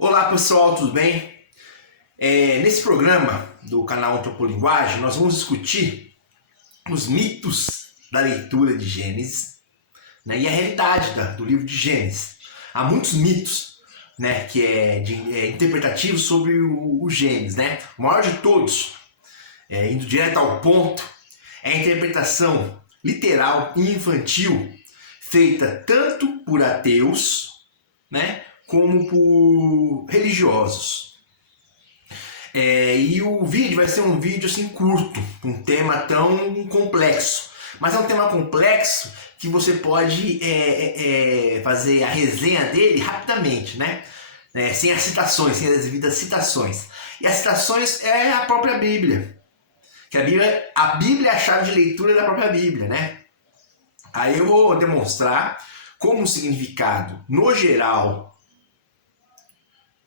Olá pessoal, tudo bem? Nesse programa do canal Antropolinguagem nós vamos discutir os mitos da leitura de Gênesis, né, e a realidade do livro de Gênesis. Há muitos mitos, né, que interpretativos sobre o Gênesis, né? O maior de todos, indo direto ao ponto, é a interpretação literal e infantil feita tanto por ateus, né, como por religiosos. E o vídeo vai ser um vídeo assim curto, um tema tão complexo. Mas é um tema complexo que você pode fazer a resenha dele rapidamente, né? Sem as citações, sem as devidas citações. E as citações é a própria Bíblia. Que a Bíblia é a chave de leitura da própria Bíblia, né? Aí eu vou demonstrar como o significado, no geral,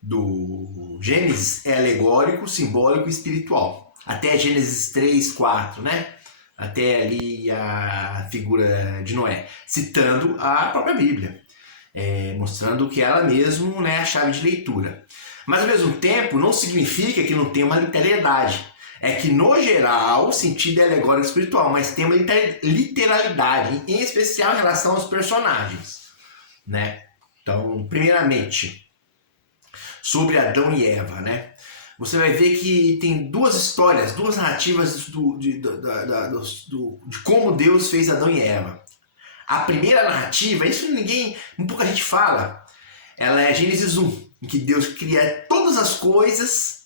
do Gênesis é alegórico, simbólico e espiritual. Até Gênesis 3, 4, né? Até ali a figura de Noé, citando a própria Bíblia, mostrando que ela mesmo, né, é a chave de leitura. Mas ao mesmo tempo não significa que não tem uma literalidade. É que no geral o sentido é alegórico e espiritual, mas tem uma literalidade, em especial em relação aos personagens, né? Então, primeiramente, sobre Adão e Eva, né? Você vai ver que tem duas histórias, duas narrativas de como Deus fez Adão e Eva. A primeira narrativa, isso pouca gente fala, ela é Gênesis 1, em que Deus cria todas as coisas,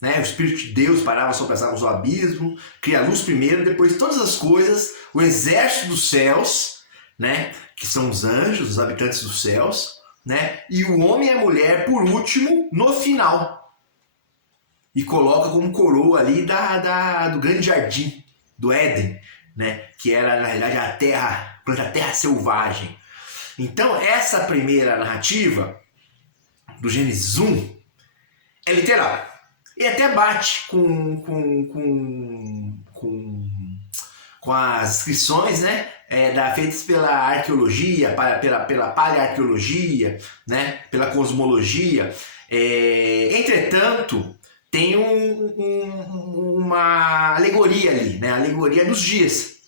né? O Espírito de Deus parava sobre as águas do abismo, cria a luz primeiro, depois todas as coisas, o exército dos céus, né? Que são os anjos, os habitantes dos céus, né? E o homem e a mulher por último no final, e coloca como coroa ali do grande jardim do Éden, né? Que era na realidade a terra selvagem. Então essa primeira narrativa do Gênesis 1 é literal e até bate com as descrições, né, feitas pela arqueologia, pela palearqueologia, né, pela cosmologia. Entretanto, tem uma alegoria ali, né, a alegoria dos dias.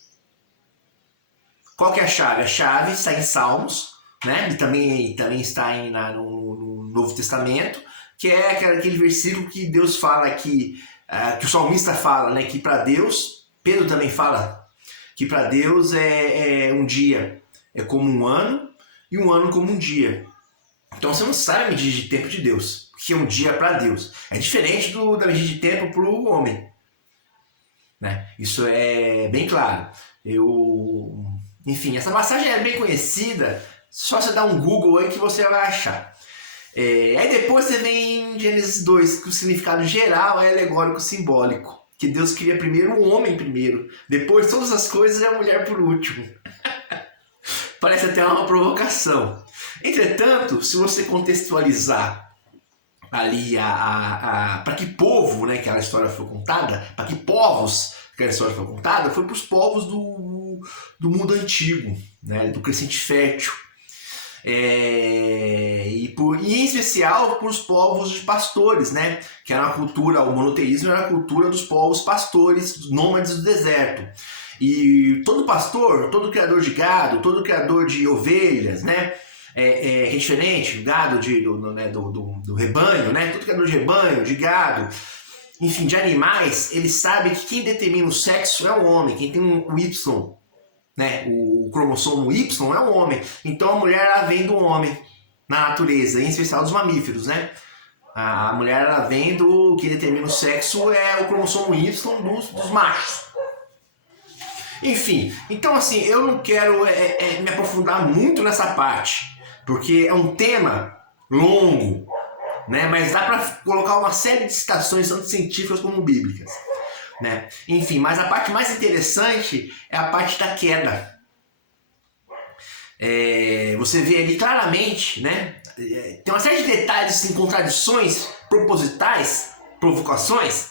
Qual que é a chave? A chave está em Salmos, né, e também está no Novo Testamento, que é aquele versículo que Deus fala que o salmista fala, né, que para Deus, Pedro também fala, que para Deus um dia é como um ano e um ano como um dia. Então você não sabe a medida de tempo de Deus, que é um dia para Deus. É diferente da medida de tempo para o homem, né? Isso é bem claro. Enfim, essa passagem é bem conhecida, só você dar um Google aí que você vai achar. Aí depois você vem em Gênesis 2, que o significado geral é alegórico simbólico. Que Deus cria primeiro o homem primeiro, depois todas as coisas e a mulher por último. Parece até uma provocação. Entretanto, se você contextualizar ali para que povo, né, que aquela história foi contada, para que povos que aquela história foi contada, foi para os povos do mundo antigo, né, do crescente fértil. E em especial para os povos de pastores, né? Que era uma cultura, o monoteísmo era a cultura dos povos pastores, nômades do deserto. E todo pastor, todo criador de gado, todo criador de ovelhas, né? É diferente, gado do rebanho, né? Todo criador de rebanho, de gado, enfim, de animais, ele sabe que quem determina o sexo é o homem, quem tem o Y, né, o cromossomo Y é o homem. Então a mulher ela vem do homem na natureza, em especial dos mamíferos, né? A mulher ela vem do que determina o sexo é o cromossomo Y dos machos. Enfim, então assim, eu não quero me aprofundar muito nessa parte, porque é um tema longo, né? Mas dá para colocar uma série de citações tanto científicas como bíblicas, né? Enfim, mas a parte mais interessante é a parte da queda. Você vê ali claramente, né? Tem uma série de detalhes, assim, contradições propositais, provocações,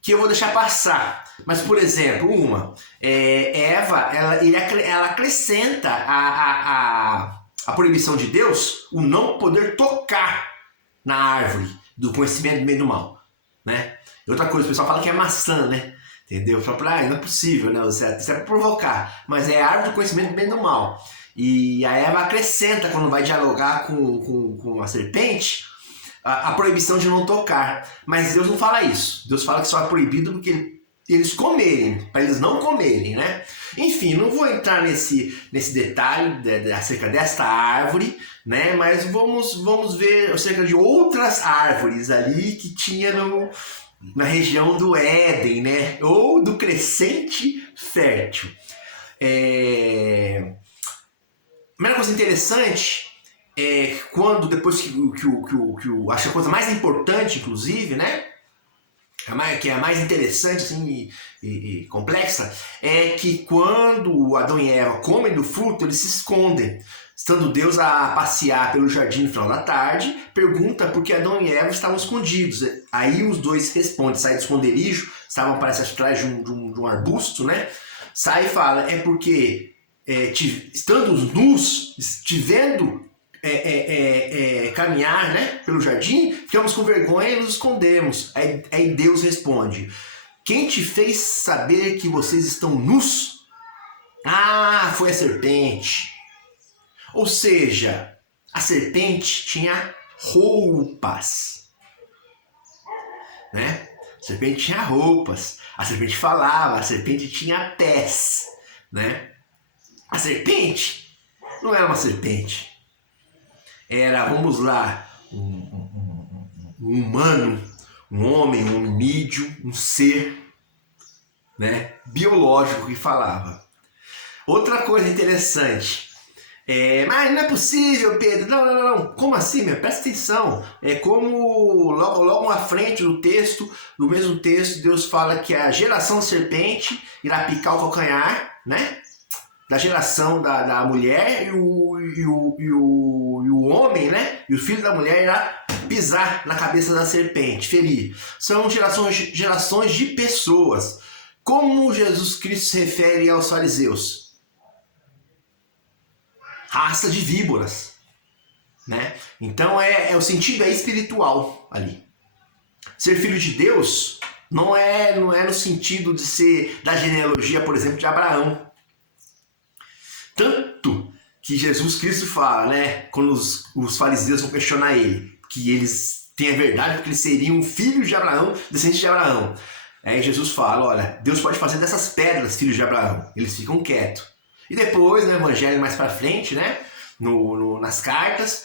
que eu vou deixar passar. Mas, por exemplo, Eva, ela acrescenta a proibição de Deus, o não poder tocar na árvore do conhecimento do bem e do mal, né? E outra coisa, o pessoal fala que é maçã, né? Entendeu? Fala, não é possível, né? Isso é pra provocar. Mas é a árvore do conhecimento do bem e do mal. E a Eva acrescenta, quando vai dialogar com a serpente, a proibição de não tocar. Mas Deus não fala isso. Deus fala que só é proibido porque eles comerem, para eles não comerem, né? Enfim, não vou entrar nesse detalhe acerca desta árvore, né? Mas vamos ver acerca de outras árvores ali que tinha na região do Éden, né? Ou do crescente fértil. Primeira coisa interessante é quando, depois acho que a coisa mais importante, inclusive, né? Que é a mais interessante assim, e complexa, é que quando Adão e Eva comem do fruto, eles se escondem. Estando Deus a passear pelo jardim no final da tarde, pergunta por que Adão e Eva estavam escondidos. Aí os dois respondem, sai do esconderijo, estavam parece atrás de um arbusto, né? Sai e fala, é porque estando nus, te vendo caminhar, né, pelo jardim, ficamos com vergonha e nos escondemos. Aí Deus responde, quem te fez saber que vocês estão nus? Ah, foi a serpente. Ou seja, a serpente tinha roupas, né? A serpente tinha roupas, a serpente falava, a serpente tinha pés, né? A serpente não era uma serpente. Era, vamos lá, um humano, um hominídeo, um ser, né, biológico que falava. Outra coisa interessante, mas não é possível, Pedro, não, como assim, meu? Presta atenção, é como logo à frente do texto, do mesmo texto, Deus fala que a geração serpente irá picar o calcanhar, né? Da geração da mulher e o homem, né? E o filho da mulher irá pisar na cabeça da serpente, ferir. São gerações de pessoas. Como Jesus Cristo se refere aos fariseus? Raça de víboras, né? Então o sentido é espiritual ali. Ser filho de Deus não é no sentido de ser da genealogia, por exemplo, de Abraão. Tanto que Jesus Cristo fala, né, quando os fariseus vão questionar ele, que eles têm a verdade porque eles seriam filhos de Abraão, descendentes de Abraão. Aí Jesus fala, olha, Deus pode fazer dessas pedras filhos de Abraão. Eles ficam quietos. E depois, no Evangelho mais pra frente, né, nas cartas,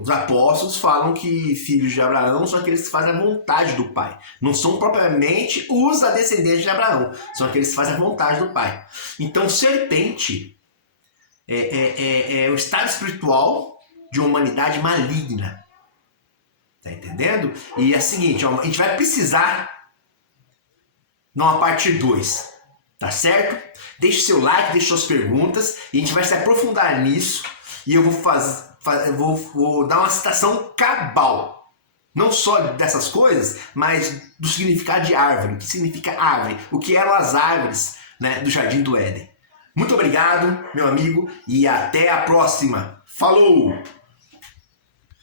os apóstolos falam que filhos de Abraão são aqueles que fazem a vontade do Pai. Não são propriamente os descendentes de Abraão, são aqueles que fazem a vontade do Pai. Então, serpente é o estado espiritual de uma humanidade maligna. Tá entendendo? E é o seguinte, a gente vai precisar numa parte 2, tá certo? Deixe seu like, deixe suas perguntas e a gente vai se aprofundar nisso e eu vou dar uma citação cabal. Não só dessas coisas, mas do significado de árvore. O que significa árvore? O que eram as árvores, né, do Jardim do Éden. Muito obrigado, meu amigo, e até a próxima. Falou!